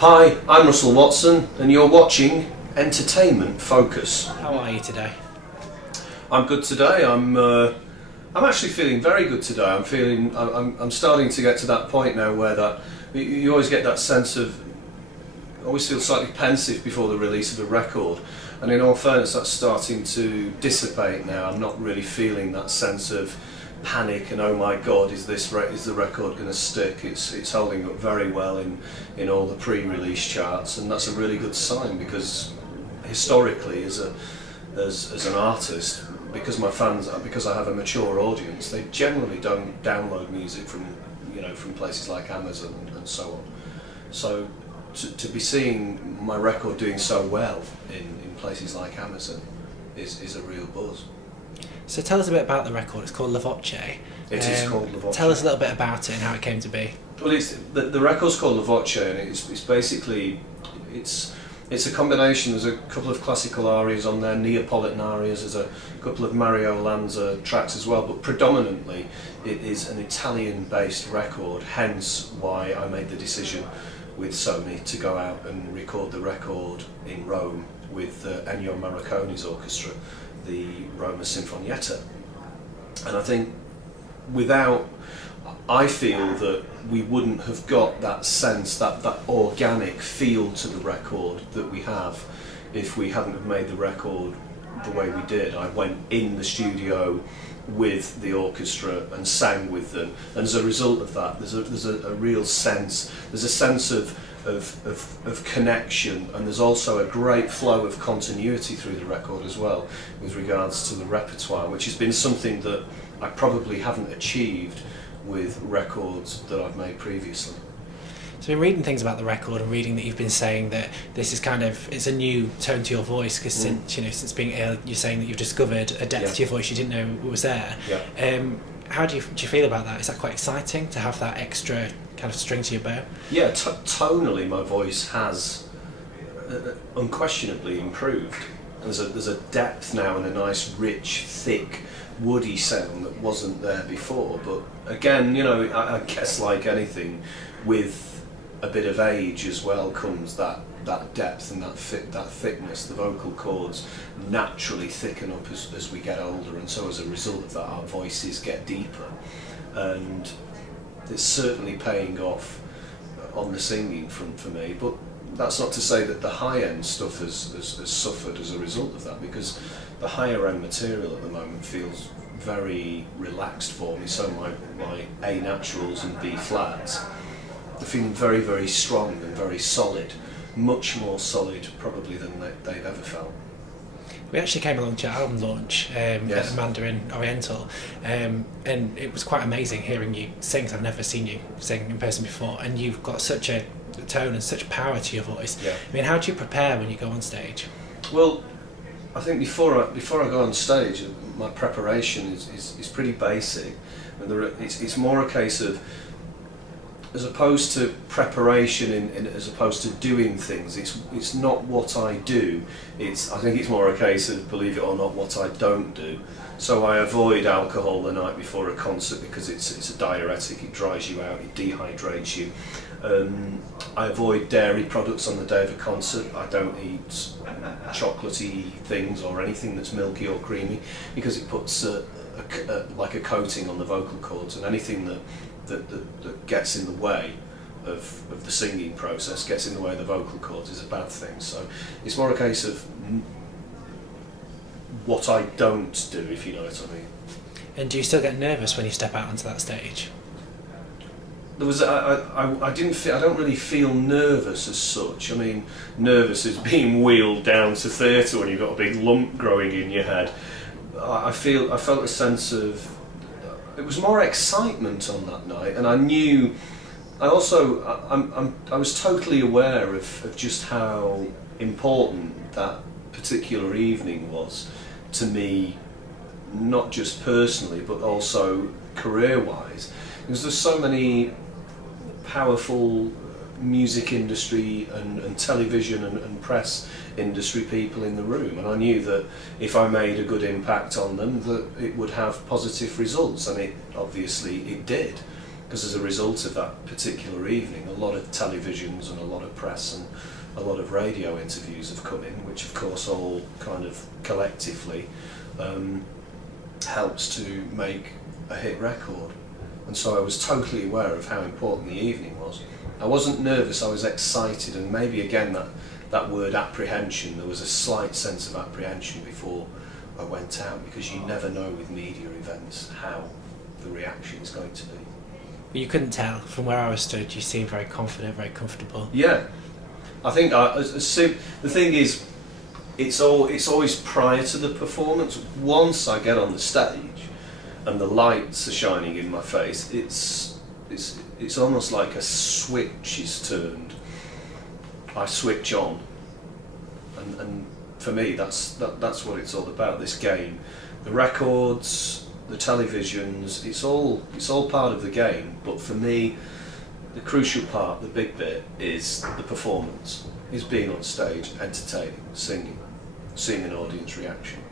Hi, I'm Russell Watson and you're watching Entertainment Focus. How are you today? I'm good today. I'm actually feeling very good today. I'm starting to get to that point now where that you always get that sense of, always feel slightly pensive before the release of a record, and in all fairness that's starting to dissipate now. I'm not really feeling that sense of panic and oh my god, is the record going to stick? It's holding up very well in all the pre-release charts, and that's a really good sign, because historically as an artist, because I have a mature audience, they generally don't download music from places like Amazon and so on. So to be seeing my record doing so well in places like Amazon is a real buzz. So tell us a bit about the record. It's called Voce. It is called Voce. Tell us a little bit about it and how it came to be. Well, the record's called Voce, and it's basically it's a combination. There's a couple of classical arias on there, Neapolitan arias. There's a couple of Mario Lanza tracks as well, but predominantly it is an Italian-based record. Hence why I made the decision with Sony to go out and record the record in Rome with Ennio Morricone's orchestra, the Roma Sinfonietta. And I think I feel that we wouldn't have got that sense, that organic feel to the record that we have if we hadn't have made the record the way we did. I went in the studio with the orchestra and sang with them, and as a result of that there's a real sense, there's a sense of connection, and there's also a great flow of continuity through the record as well with regards to the repertoire, which has been something that I probably haven't achieved with records that I've made previously. So I've been reading things about the record and reading that you've been saying that this is it's a new tone to your voice, because since being ill, you're saying that you've discovered a depth to your voice you didn't know was there. Yeah. How do you feel about that? Is that quite exciting to have that extra kind of string to your bow? Yeah, tonally my voice has unquestionably improved. There's a depth now and a nice, rich, thick, woody sound that wasn't there before. But again, I guess like anything, with a bit of age as well comes that depth and that thickness. The vocal cords naturally thicken up as we get older, and so as a result of that our voices get deeper, and it's certainly paying off on the singing front for me. But that's not to say that the high-end stuff has suffered as a result of that, because the higher-end material at the moment feels very relaxed for me. So my A naturals and B flats are feeling very, very strong and very solid, much more solid probably than they've ever felt. We actually came along to your album launch at Mandarin Oriental, and it was quite amazing hearing you sing, 'cause I've never seen you sing in person before, and you've got such a tone and such power to your voice. Yeah. I mean, how do you prepare when you go on stage? Well, I think before I go on stage, my preparation is pretty basic, and it's more a case of, as opposed to preparation as opposed to doing things, it's not what I do, I think it's more a case of, believe it or not, what I don't do. So I avoid alcohol the night before a concert because it's a diuretic, it dries you out, it dehydrates you. I avoid dairy products on the day of a concert. I don't eat chocolatey things or anything that's milky or creamy, because it puts like a coating on the vocal cords, and anything that gets in the way of the singing process, gets in the way of the vocal cords, is a bad thing. So it's more a case of what I don't do, if you know what I mean. And do you still get nervous when you step out onto that stage? I don't really feel nervous as such. I mean, nervous is being wheeled down to theatre when you've got a big lump growing in your head. I felt a sense of, it was more excitement on that night, and I was totally aware of just how important that particular evening was to me, not just personally but also career-wise, because there's so many powerful music industry and television and press industry people in the room, and I knew that if I made a good impact on them that it would have positive results, and it obviously it did. because as a result of that particular evening, a lot of televisions and a lot of press and a lot of radio interviews have come in, which of course all kind of collectively helps to make a hit record. And so I was totally aware of how important the evening was. I wasn't nervous, I was excited, and maybe again that word apprehension, there was a slight sense of apprehension before I went out, because you never know with media events how the reaction is going to be. But you couldn't tell from where I was stood. You seemed very confident, very comfortable. Yeah, I think the thing is, it's always prior to the performance. Once I get on the stage and the lights are shining in my face, it's almost like a switch is turned. I switch on, and for me that's what it's all about. This game, the records, the televisions, it's all part of the game. But for me, the crucial part, the big bit, is the performance, is being on stage, entertaining, singing, seeing an audience reaction.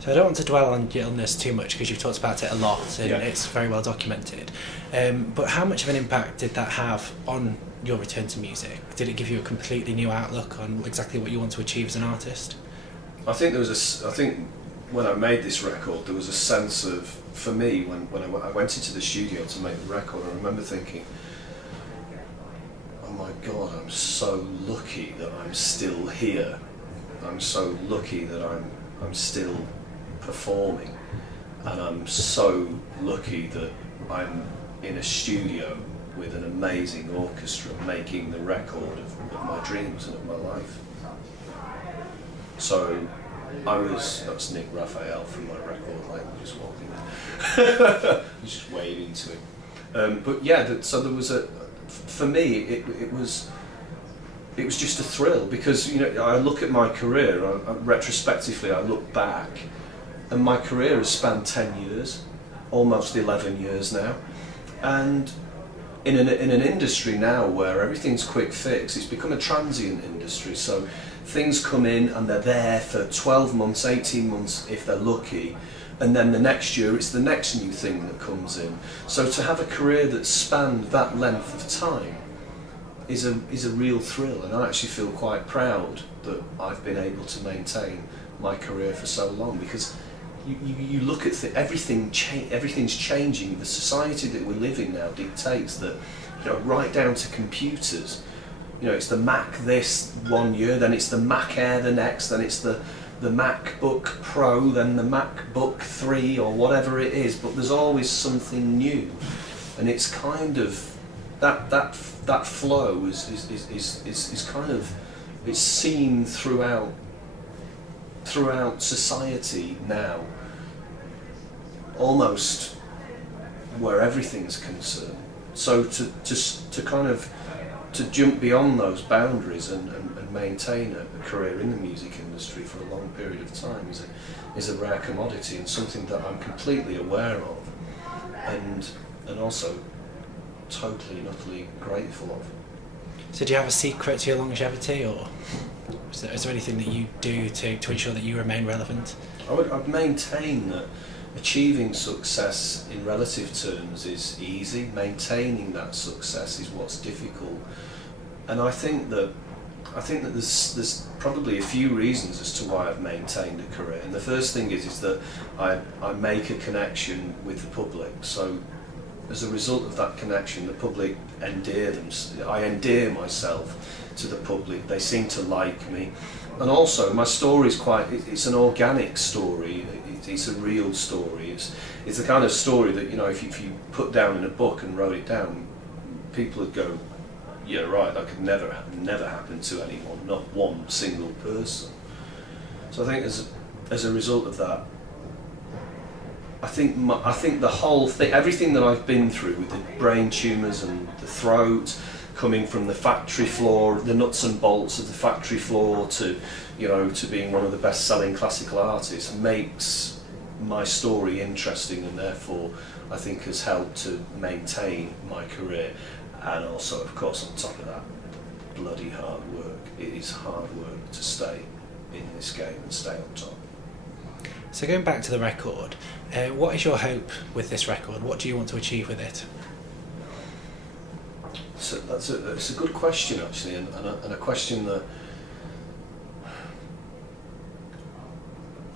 So I don't want to dwell on your illness too much, because you've talked about it a lot and Yeah. it's very well documented. But how much of an impact did that have on your return to music? Did it give you a completely new outlook on exactly what you want to achieve as an artist? I think when I made this record, there was a sense of, for me, when I went into the studio to make the record, I remember thinking, oh my God, I'm so lucky that I'm still here. I'm so lucky that I'm still performing, and I'm so lucky that I'm in a studio with an amazing orchestra making the record of my dreams and of my life. So that's Nick Raphael from my record label just walking in. Just waving to him. But yeah, so there was for me it was just a thrill, because I look at my career, retrospectively I look back, and my career has spanned 10 years, almost 11 years now, and in an industry now where everything's quick fix, it's become a transient industry. So things come in and they're there for 12 months, 18 months if they're lucky, and then the next year it's the next new thing that comes in. So to have a career that's spanned that length of time is a real thrill, and I actually feel quite proud that I've been able to maintain my career for so long, because you look at everything's changing. The society that we live in now dictates that, right down to computers. It's the Mac this one year, then it's the Mac Air the next, then it's the MacBook Pro, then the MacBook 3 or whatever it is. But there's always something new, and it's kind of that flow is kind of, it's seen throughout society now, almost where everything's concerned. So to kind of to jump beyond those boundaries and maintain a career in the music industry for a long period of time is a rare commodity, and something that I'm completely aware of, and also totally and utterly grateful of. So do you have a secret to your longevity, or is there anything that you do to ensure that you remain relevant? I'd maintain that achieving success in relative terms is easy. Maintaining that success is what's difficult. And I think that there's probably a few reasons as to why I've maintained a career. And the first thing is that I make a connection with the public. So as a result of that connection, the public I endear myself to the public. They seem to like me. And also my story is it's an organic story. It's a real story. It's the kind of story that, if you put down in a book and wrote it down, people would go, yeah, right, that could never happen to anyone, not one single person. So I think as a result of that, I think the whole thing, everything that I've been through with the brain tumours and the throat, coming from the factory floor, the nuts and bolts of the factory floor, to being one of the best-selling classical artists, makes my story interesting, and therefore I think has helped to maintain my career. And also, of course, on top of that, bloody hard work. It is hard work to stay in this game and stay on top. So going back to the record, what is your hope with this record? What do you want to achieve with it? It's a good question actually, and a question that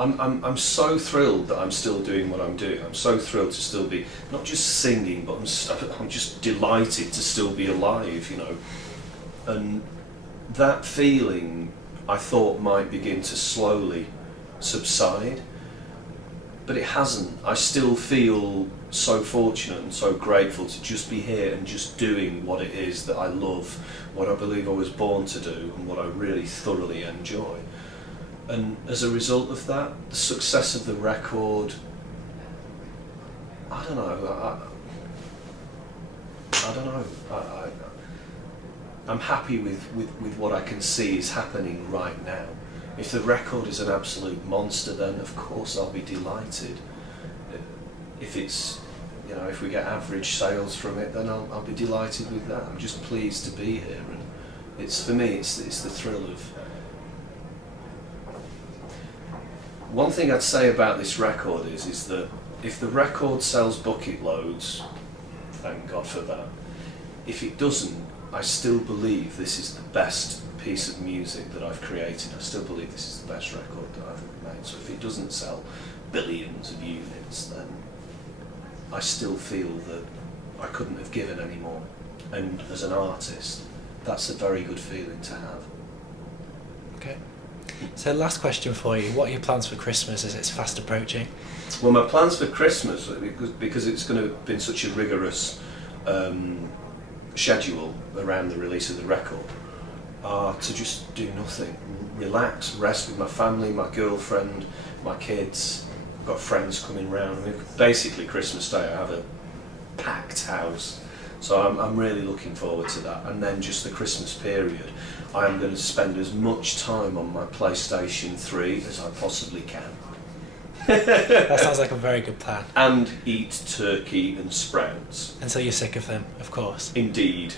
I'm so thrilled that I'm still doing what I'm doing. I'm so thrilled to still be not just singing, but I'm just delighted to still be alive, you know. And that feeling I thought might begin to slowly subside, but it hasn't. I still feel so fortunate and so grateful to just be here and just doing what it is that I love, what I believe I was born to do, and what I really thoroughly enjoy. And as a result of that, the success of the record, I don't know, I don't know. I'm happy with what I can see is happening right now. If the record is an absolute monster, then of course I'll be delighted. If it's, you know, if we get average sales from it, then I'll be delighted with that. I'm just pleased to be here, and it's, for me, it's the thrill of. One thing I'd say about this record is that if the record sells bucket loads, thank God for that. If it doesn't, I still believe this is the best piece of music that I've created. I still believe this is the best record that I've ever made. So if it doesn't sell billions of units, then I still feel that I couldn't have given any more. And as an artist, that's a very good feeling to have. Okay. So last question for you, what are your plans for Christmas as it's fast approaching? Well, my plans for Christmas, because it's going to have been such a rigorous schedule around the release of the record, are to just do nothing, relax, rest with my family, my girlfriend, my kids. I've got friends coming round. I mean, basically Christmas Day I have a packed house, so I'm really looking forward to that. And then just the Christmas period, I am going to spend as much time on my PlayStation 3 as I possibly can. That sounds like a very good plan. And eat turkey and sprouts. Until you're sick of them, of course. Indeed.